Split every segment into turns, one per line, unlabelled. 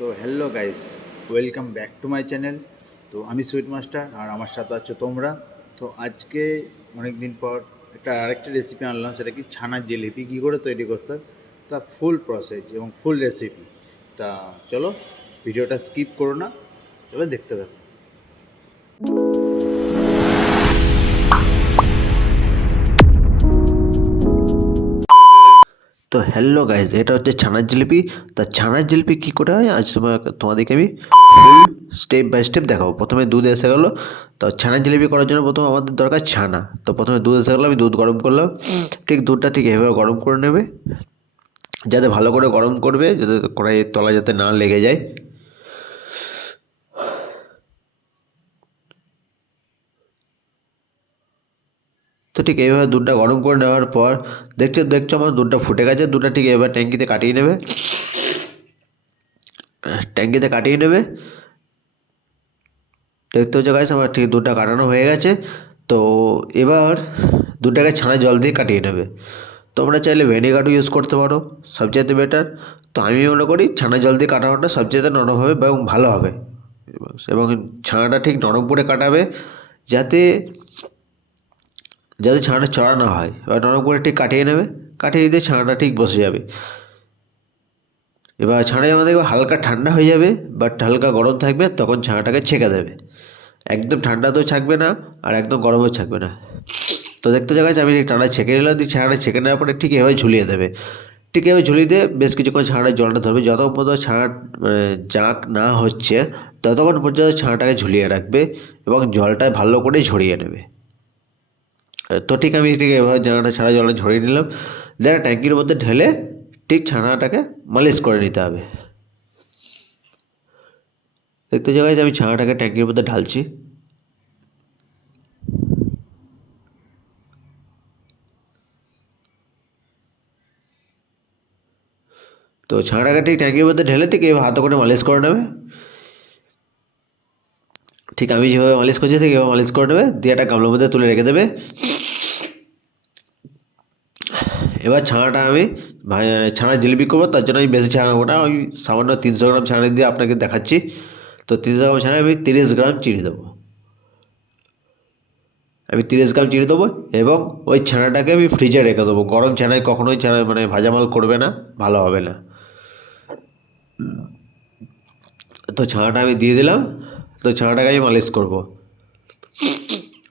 তো hello guys welcome back to my channel তো আমি সুইট মাস্টার আর আমার সাথে আছো তোমরা। তো আজকে অনেক দিন পর একটা আরেকটা রেসিপি আনলাম, সেটা কি ছানার জিলিপি। কী করে তৈরি করতে হয়? তা ফুল প্রসেস এবং ফুল রেসিপি তা চলো ভিডিওটা স্কিপ করো না, চলো দেখতে থাকো।
তো হ্যালো গাইজ এটা হচ্ছে ছানার জিলিপি। তা ছানার জিলিপি কী করে হয়? আজ তোমার তোমাদেরকে আমি ফুল স্টেপ বাই স্টেপ দেখাবো। প্রথমে দুধ এসে গেলো। তো ছানার জিলিপি করার জন্য প্রথমে আমাদের দরকার ছানা। তো প্রথমে দুধ এসে গেলো আমি দুধ গরম করলাম। ঠিক দুধটা ঠিক এভাবে গরম করে নেবে। যাতে ভালো করে গরম করবে যাতে কড়াইয়ের তলা যাতে না লেগে যায়। ঠিক এইভাবে দুধটা গরম করে নেওয়ার পর দেখছ দেখছ আমার দুধটা ফুটে গেছে, দুধটা ঠিক এবার ট্যাঙ্কিতে কাটিয়ে নেবে। ট্যাঙ্কিতে কাটিয়ে নেবে। দেখতে হচ্ছে গাছ আমার ঠিক দুধটা কাটানো হয়ে গেছে। তো এবার দুধটাকে ছানা জল দিয়ে কাটিয়ে নেবে। তোমরা চাইলে ভেনিগারও ইউজ করতে পারো সবচেয়ে বেটার তো আমি মনে করি ছানা জল দিয়ে কাটানোটা সবচেয়ে নরম হবে এবং ভালো হবে। এবং ছানাটা ঠিক নরম করে কাটাবে, যাতে যাতে ছানাটা চড়া না হয়। এবার নরম করে ঠিক কাটিয়ে নেবে। কাটিয়ে দিয়ে ছানাটা ঠিক বসে যাবে। এবার ছানা যখন দেখবে হালকা ঠান্ডা হয়ে যাবে বাট হালকা গরম থাকবে, তখন ছানাটাকে ছেঁকে দেবে। একদম ঠান্ডা তো থাকবে না, আর একদম গরমও থাকবে না। তো দেখতে জায়গায় আমি ঠান্ডা ছেঁকে নিলাম, দিয়ে ছানাটা ছেঁকে নেওয়ার পরে ঠিক এভাবে ঝুলিয়ে দেবে। ঠিক এভাবে ঝুলিয়ে দিয়ে বেশ কিছুক্ষণ ছানাটা জলটা ধরবে। যতক্ষণ পর্যন্ত ছানা মানে জাঁক না হচ্ছে, ততক্ষণ পর্যন্ত ছানাটাকে ঝুলিয়ে রাখবে এবং জলটা ভালো করে ঝরিয়ে নেবে। তো ঠিক আমি ঠিক এভাবে জানাটা ছাড়া জলটা ঝরিয়ে নিলাম। দেন ট্যাঙ্কির মধ্যে ঢেলে ঠিক ছানাটাকে মালিশ করে নিতে হবে। দেখতে জায়গায় আমি ছানাটাকে ট্যাঙ্কির মধ্যে ঢালছি। তো ছানাটাকে ঠিক ট্যাঙ্কির মধ্যে ঢেলে ঠিক এভাবে হাতে করে মালিশ করে নেবে। ঠিক, আমি যেভাবে মালিশ করছি ঠিক এভাবে মালিশ করে নেবে, দিয়ে একটা গামলার মধ্যে তুলে রেখে দেবে। এবার ছানাটা আমি ছানা জিলিপি করব, তার জন্য আমি বেশি ছানা নেব না, ওই সামান্য তিনশো গ্রাম ছানা দিয়ে আপনাকে দেখাচ্ছি। তো তিনশো গ্রাম ছানা আমি তিরিশ গ্রাম চিনি দেবো। আমি তিরিশ গ্রাম চিনি দেবো এবং ওই ছানাটাকে আমি ফ্রিজে রেখে দেবো। গরম ছানায় কখনোই ছানা মানে ভাজামাল করবে না, ভালো হবে না। তো ছানাটা আমি দিয়ে দিলাম তো ছানাটাকে আমি মালিশ করব।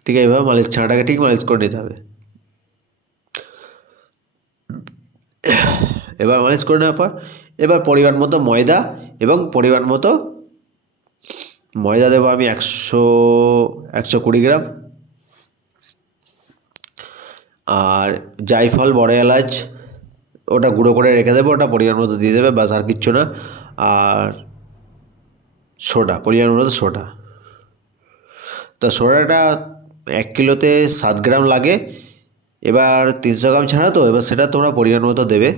ঠিক আছে এভাবে মালিশ ছানাটাকে ঠিক মালিশ করে নিতে হবে। এবার মালিশ করে নেওয়ার পর, এবার পরিমাণ মতো ময়দা এবং পরিমাণ মতো ময়দা দেবো আমি একশো একশো কুড়ি গ্রাম। আর জায়ফল, বড় এলাচ ওটা গুঁড়ো করে রেখে দেবো, ওটা পরিমাণ মতো দিয়ে দেবে বাস আর কিচ্ছু না। আর সোডা, পরিমাণ মতো সোডা। তো সোডাটা এক কিলোতে সাত গ্রাম লাগে, এবার তিনশো গ্রাম ছাড়া তো, এবার সেটা তোমরা পরিমাণ মতো দেবে।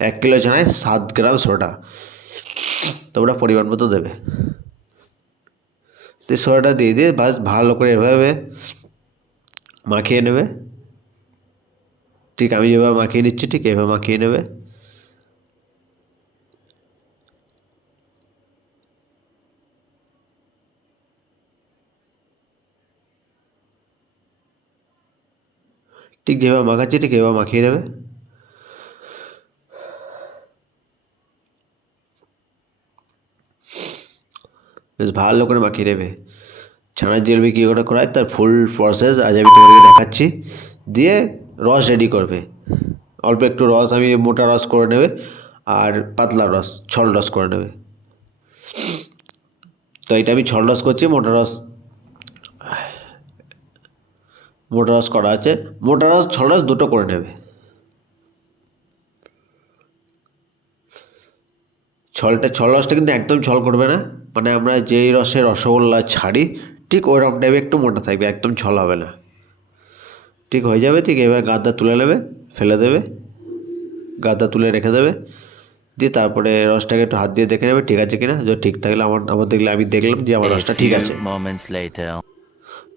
এক কিলো ছানায় সাত গ্রাম সোডা, তোমরা পরিমাণ মতো দেবে। তো সোডাটা দিয়ে দিয়ে বাস ভালো করে এভাবে মাখিয়ে নেবে। ঠিক আমি যেভাবে মাখিয়ে নিচ্ছি, ঠিক এভাবে মাখিয়ে নেবে। ঠিক যেভাবে মাখাচ্ছি, ঠিক এভাবে মাখিয়ে নেবে। বেশ ভালো করে মাখিয়ে নেবে। ছানার জিলবি কী করে করা তার ফুল প্রসেস আজ আমি তোমাদেরকে দেখাচ্ছি। দিয়ে রস রেডি করবে। অল্প একটু রস, আমি মোটা রস করে নেবে আর পাতলা রস, ছল রস করে নেবে। তো এটা আমি ছল রস করছি, মোটা রস মোটা রস করা আছে। মোটা রস ছল রস দুটো করে নেবে। ছলটা, ছল রসটা কিন্তু একদম ছল করবে না। মানে আমরা যেই রসে রসগোল্লা ছাড়ি, ঠিক ওইরকম টাইপে একটু মোটা থাকবে, একদম ছল হবে না। ঠিক হয়ে যাবে, ঠিক এবার গাদা তুলে নেবে, ফেলে দেবে, গাদা তুলে রেখে দেবে। দিয়ে তারপরে রসটাকে একটু হাত দিয়ে দেখে নেবে, ঠিক আছে কিনা? যদি ঠিক থাকলে আমার আমার দেখলে আমি দেখলাম যে আমার রসটা ঠিক আছে.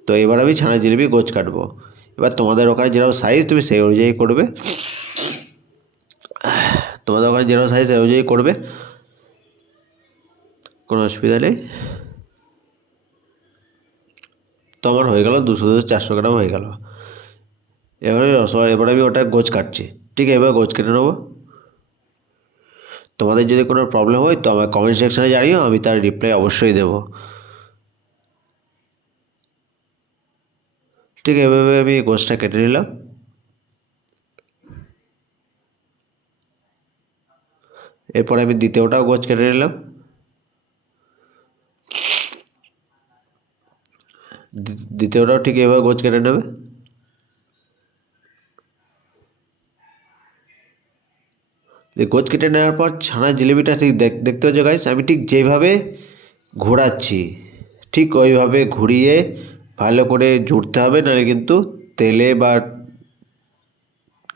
তো এবার আমি ছানা জিলিপি গোছ কাটবো। এবার তোমাদের ওখানে যেরকম সাইজ তুমি সেই অনুযায়ী করবে। তোমাদের ওখানে যেরকম সাইজ সেই অনুযায়ী করবে। কোনো অসুবিধা নেই। তো আমার হয়ে গেল দুশো দুশো চারশো গ্রাম হয়ে গেল। এবারে রসগোল্লা এবার আমি ওটা গোছ কাটছি। ঠিক আছে এবার গোছ কেটে নেব। তোমাদের যদি কোনো প্রবলেম হয় তো আমার কমেন্ট সেকশানে জানিও, আমি তার রিপ্লাই অবশ্যই দেবো। ঠিক এভাবে আমি এই গোছটা কেটে নিলাম। এরপরে আমি দ্বিতীয়টাও গোছ কেটে নিলাম। দ্বিতীয়টাও ঠিক এভাবে গোছ কেটে নেবে। গোছ কেটে নেওয়ার পর ছানা জিলিপিটা ঠিক দেখ, দেখতে হচ্ছে গাইস আমি ঠিক যেভাবে ঘোরাচ্ছি, ঠিক ওইভাবে ঘুরিয়ে ভালো করে জুড়তে হবে, নাহলে কিন্তু তেলে বা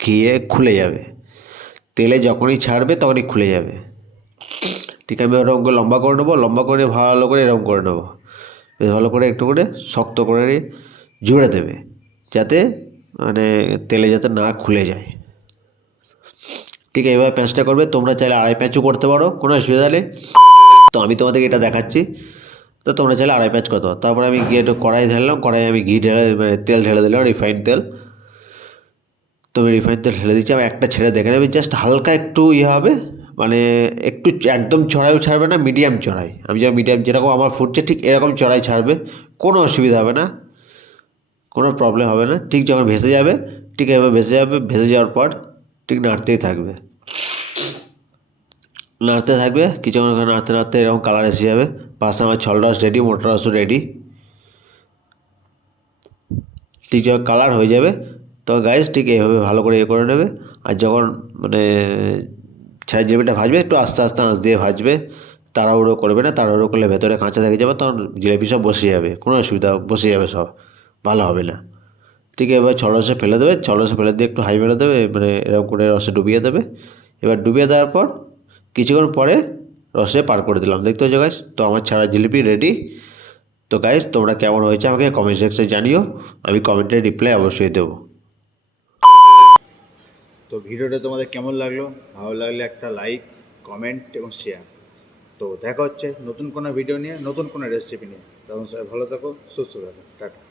ঘিয়ে খুলে যাবে। তেলে যখনই ছাড়বে তখনই খুলে যাবে। ঠিক আমি ওরকম করে লম্বা করে নেব, লম্বা করে ভালো করে এরকম করে নেব। বেশ ভালো করে একটু করে শক্ত করে জুড়ে দেবে, যাতে মানে তেলে যাতে না খুলে যায়। ঠিক এইভাবে প্যাঁচটা করবে, তোমরা চাইলে আড়াই প্যাঁচও করতে পারো, কোনো অসুবিধা নেই। তো আমি তোমাদেরকে এটা দেখাচ্ছি। তো তোমরা চাইলে আড়াই প্যাঁচ করতে পারো তারপরে আমি গিয়ে একটু কড়াই ঢাললাম কড়াই আমি ঘি ঢেলে মানে তেল ঢেলে দিলাম রিফাইন্ড তেল। তো আমি রিফাইন তেল ঢেলে দিচ্ছি, আমি একটা ছেড়ে দেখে নেবে জাস্ট হালকা একটু ইয়ে হবে মানে একটু একদম চড়াইও ছাড়বে না মিডিয়াম চড়াই। আমি যা মিডিয়াম যেরকম আমার ফুটছে, ঠিক এরকম চড়াই ছাড়বে, কোনো অসুবিধা হবে না, কোনো প্রবলেম হবে না। ঠিক যখন ভেসে যাবে, ঠিক এভাবে ভেসে যাবে, ভেসে যাওয়ার পর ঠিক নাড়তেই থাকবে। নাড়তে থাকবে। কিছুক্ষণ ওখানে নাড়তে নাড়তে এরকম কালার এসে যাবে। পাশে আমার ছল রস রেডি মোটর রসও রেডি ঠিক যখন কালার হয়ে যাবে তো গাইস ঠিক এইভাবে ভালো করে ইয়ে করে নেবে। আর যখন মানে ছাড়া জিলিপিটা ভাজবে, একটু আস্তে আস্তে আঁচ দিয়ে ভাজবে। তাড়াহুড়ো করবে না, তাড়াহুড়ো করলে ভেতরে কাঁচা থেকে যাবে, তখন জিলেপি সব বসে যাবে। কোনো অসুবিধা, বসে যাবে সব। ভালো হবে না। ঠিক এবার ছড়রসে ফেলে দেবে ছড়রসে ফেলে দিয়ে একটু হাই মেরে দেবে মানে এরকম করে রসে ডুবিয়ে দেবে। এবার ডুবিয়ে দেওয়ার পর কিছুক্ষণ পরে রসে পার করে দিলাম। দেখতে হচ্ছে গাছ তো আমার ছাড়া জিলিপি রেডি তো গাইস তোমরা কেমন হয়েছে আমাকে কমেন্ট সেকশনে জানিও। আমি কমেন্টে রিপ্লাই অবশ্যই দেবো।
তো ভিডিওটা তোমাদের কেমন লাগল? ভালো লাগলে একটা লাইক কমেন্ট এবং শেয়ার তো দেখা হচ্ছে নতুন কোনো ভিডিও নিয়ে, নতুন কোনো রেসিপি নিয়ে। তখন সবাই ভালো থাকো, সুস্থ থাকো। টাটা।